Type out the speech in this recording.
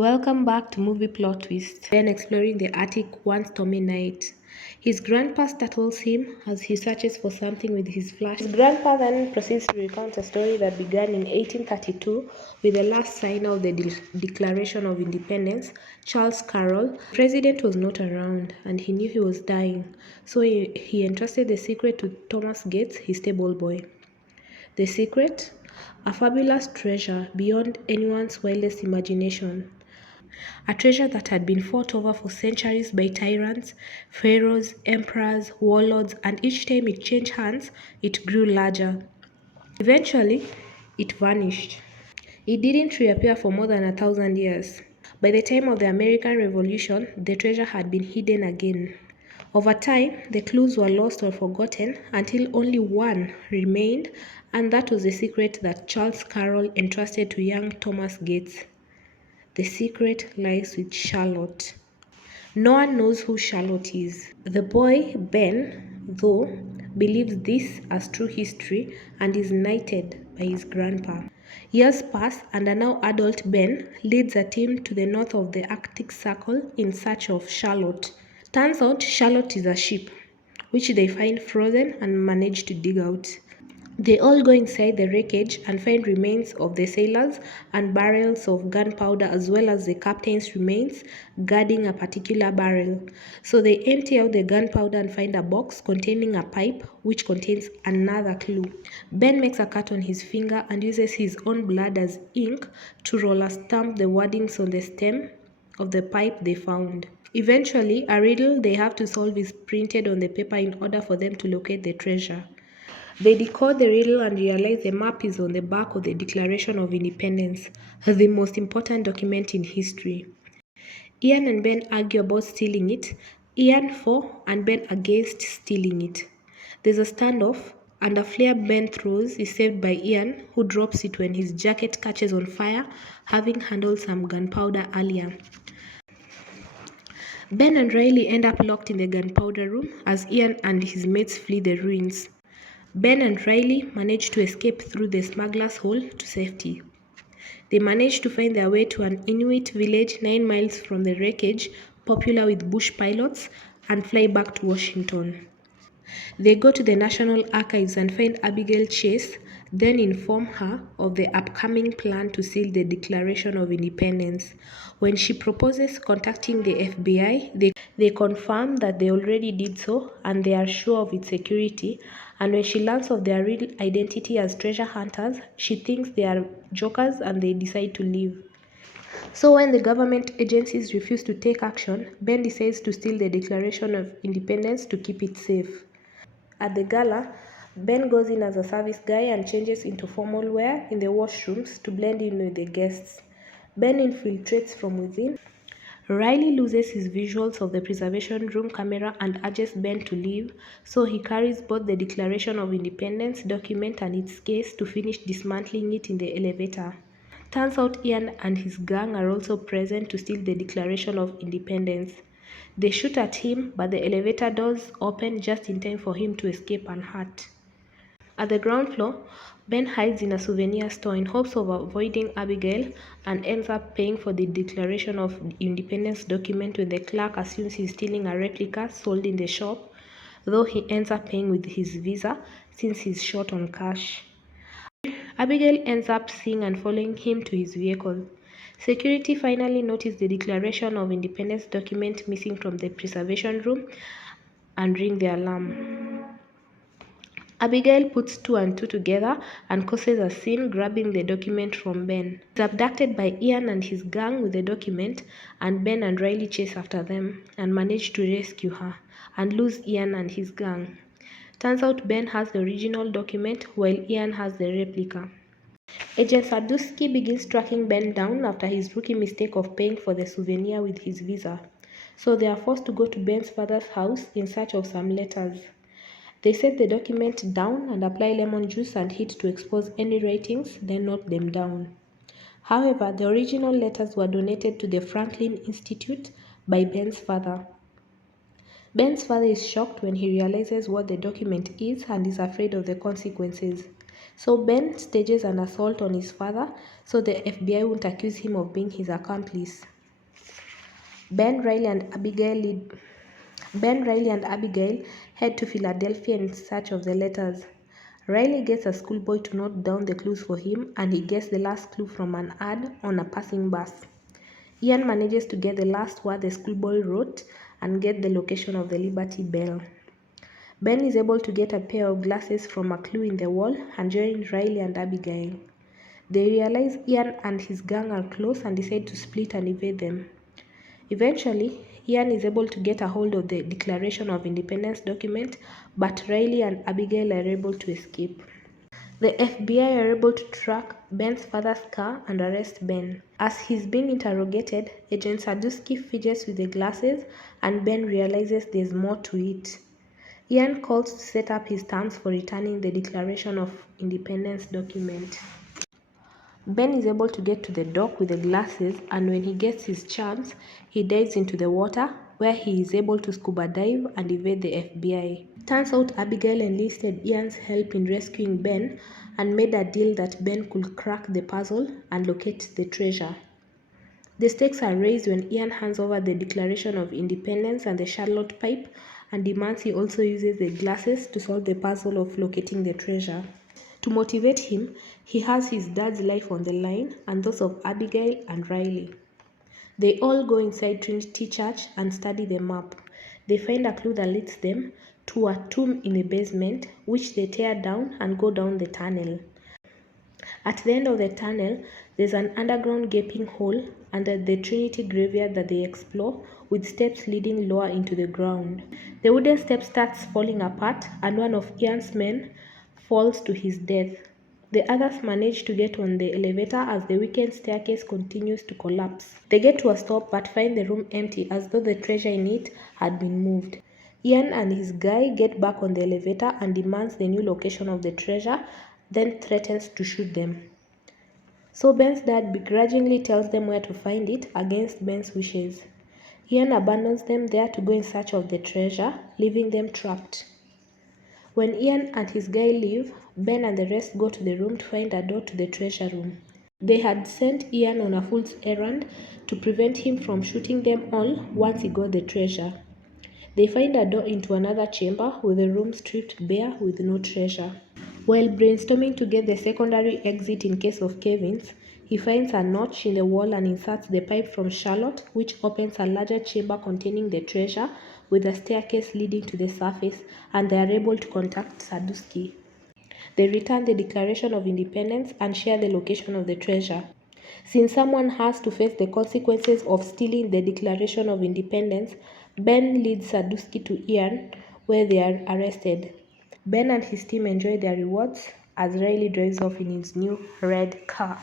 Welcome back to Movie Plot Twist. Ben exploring the attic one stormy night. His grandpa startles him as he searches for something with his flash. His grandpa then proceeds to recount a story that began in 1832 with the last sign of the Declaration of Independence, Charles Carroll. The president was not around and he knew he was dying, so he entrusted the secret to Thomas Gates, his stable boy. The secret? A fabulous treasure beyond anyone's wildest imagination. A treasure that had been fought over for centuries by tyrants, pharaohs, emperors, warlords, and each time it changed hands, it grew larger. Eventually, it vanished. It didn't reappear for more than 1,000 years. By the time of the American Revolution, the treasure had been hidden again. Over time, the clues were lost or forgotten until only one remained, and that was the secret that Charles Carroll entrusted to young Thomas Gates. The secret lies with Charlotte. No one knows who Charlotte is. The boy, Ben, though, believes this as true history and is knighted by his grandpa. Years pass and a now adult Ben leads a team to the north of the Arctic Circle in search of Charlotte. Turns out Charlotte is a ship, which they find frozen and manage to dig out. They all go inside the wreckage and find remains of the sailors and barrels of gunpowder as well as the captain's remains guarding a particular barrel. So they empty out the gunpowder and find a box containing a pipe which contains another clue. Ben makes a cut on his finger and uses his own blood as ink to roller stamp the wordings on the stem of the pipe they found. Eventually, a riddle they have to solve is printed on the paper in order for them to locate the treasure. They decode the riddle and realize the map is on the back of the Declaration of Independence, the most important document in history. Ian and Ben argue about stealing it, Ian for and Ben against stealing it. There's a standoff, and a flare Ben throws is saved by Ian, who drops it when his jacket catches on fire, having handled some gunpowder earlier. Ben and Riley end up locked in the gunpowder room as Ian and his mates flee the ruins. Ben and Riley manage to escape through the smuggler's hole to safety. They manage to find their way to an Inuit village 9 miles from the wreckage, popular with bush pilots, and fly back to Washington. They go to the National Archives and find Abigail Chase, then inform her of the upcoming plan to seal the Declaration of Independence. When she proposes contacting the FBI, they confirm that they already did so and they are sure of its security. And when she learns of their real identity as treasure hunters, she thinks they are jokers and they decide to leave. So when the government agencies refuse to take action, Ben decides to steal the Declaration of Independence to keep it safe. At the gala, Ben goes in as a service guy and changes into formal wear in the washrooms to blend in with the guests. Ben infiltrates from within. Riley loses his visuals of the preservation room camera and urges Ben to leave, so he carries both the Declaration of Independence document and its case to finish dismantling it in the elevator. Turns out Ian and his gang are also present to steal the Declaration of Independence. They shoot at him, but the elevator doors open just in time for him to escape unhurt. At the ground floor, Ben hides in a souvenir store in hopes of avoiding Abigail and ends up paying for the Declaration of Independence document when the clerk assumes he's stealing a replica sold in the shop, though he ends up paying with his Visa since he's short on cash. Abigail ends up seeing and following him to his vehicle. Security finally notice the Declaration of Independence document missing from the preservation room and ring the alarm. Abigail puts 2 and 2 together and causes a scene grabbing the document from Ben. He's abducted by Ian and his gang with the document, and Ben and Riley chase after them and manage to rescue her and lose Ian and his gang. Turns out Ben has the original document while Ian has the replica. Agent Sadusky begins tracking Ben down after his rookie mistake of paying for the souvenir with his Visa. So they are forced to go to Ben's father's house in search of some letters. They set the document down and apply lemon juice and heat to expose any writings, then note them down. However, the original letters were donated to the Franklin Institute by Ben's father. Ben's father is shocked when he realizes what the document is and is afraid of the consequences. So Ben stages an assault on his father so the FBI won't accuse him of being his accomplice. Ben, Riley, and Abigail head to Philadelphia in search of the letters. Riley gets a schoolboy to note down the clues for him, and he gets the last clue from an ad on a passing bus. Ian manages to get the last word the schoolboy wrote and get the location of the Liberty Bell. Ben is able to get a pair of glasses from a clue in the wall and join Riley and Abigail. They realize Ian and his gang are close and decide to split and evade them. Eventually, Ian is able to get a hold of the Declaration of Independence document, but Riley and Abigail are able to escape. The FBI are able to track Ben's father's car and arrest Ben. As he's being interrogated, Agent Sadusky fidgets with the glasses and Ben realizes there's more to it. Ian calls to set up his terms for returning the Declaration of Independence document. Ben is able to get to the dock with the glasses, and when he gets his chance, he dives into the water where he is able to scuba dive and evade the FBI. Turns out Abigail enlisted Ian's help in rescuing Ben and made a deal that Ben could crack the puzzle and locate the treasure. The stakes are raised when Ian hands over the Declaration of Independence and the Charlotte pipe and demands he also uses the glasses to solve the puzzle of locating the treasure. To motivate him, he has his dad's life on the line and those of Abigail and Riley. They all go inside Trinity Church and study the map. They find a clue that leads them to a tomb in the basement, which they tear down and go down the tunnel. At the end of the tunnel, there's an underground gaping hole under the Trinity graveyard that they explore, with steps leading lower into the ground. The wooden step starts falling apart, and one of Ian's men falls to his death. The others manage to get on the elevator as the weakened staircase continues to collapse. They get to a stop but find the room empty as though the treasure in it had been moved. Ian and his guy get back on the elevator and demands the new location of the treasure, then threatens to shoot them. So Ben's dad begrudgingly tells them where to find it against Ben's wishes. Ian abandons them there to go in search of the treasure, leaving them trapped. When Ian and his guy leave, Ben and the rest go to the room to find a door to the treasure room. They had sent Ian on a fool's errand to prevent him from shooting them all once he got the treasure. They find a door into another chamber with the room stripped bare with no treasure. While brainstorming to get the secondary exit in case of cave-ins, he finds a notch in the wall and inserts the pipe from Charlotte, which opens a larger chamber containing the treasure with a staircase leading to the surface, and they are able to contact Sadusky. They return the Declaration of Independence and share the location of the treasure. Since someone has to face the consequences of stealing the Declaration of Independence, Ben leads Sadusky to Ian, where they are arrested. Ben and his team enjoy their rewards as Riley drives off in his new red car.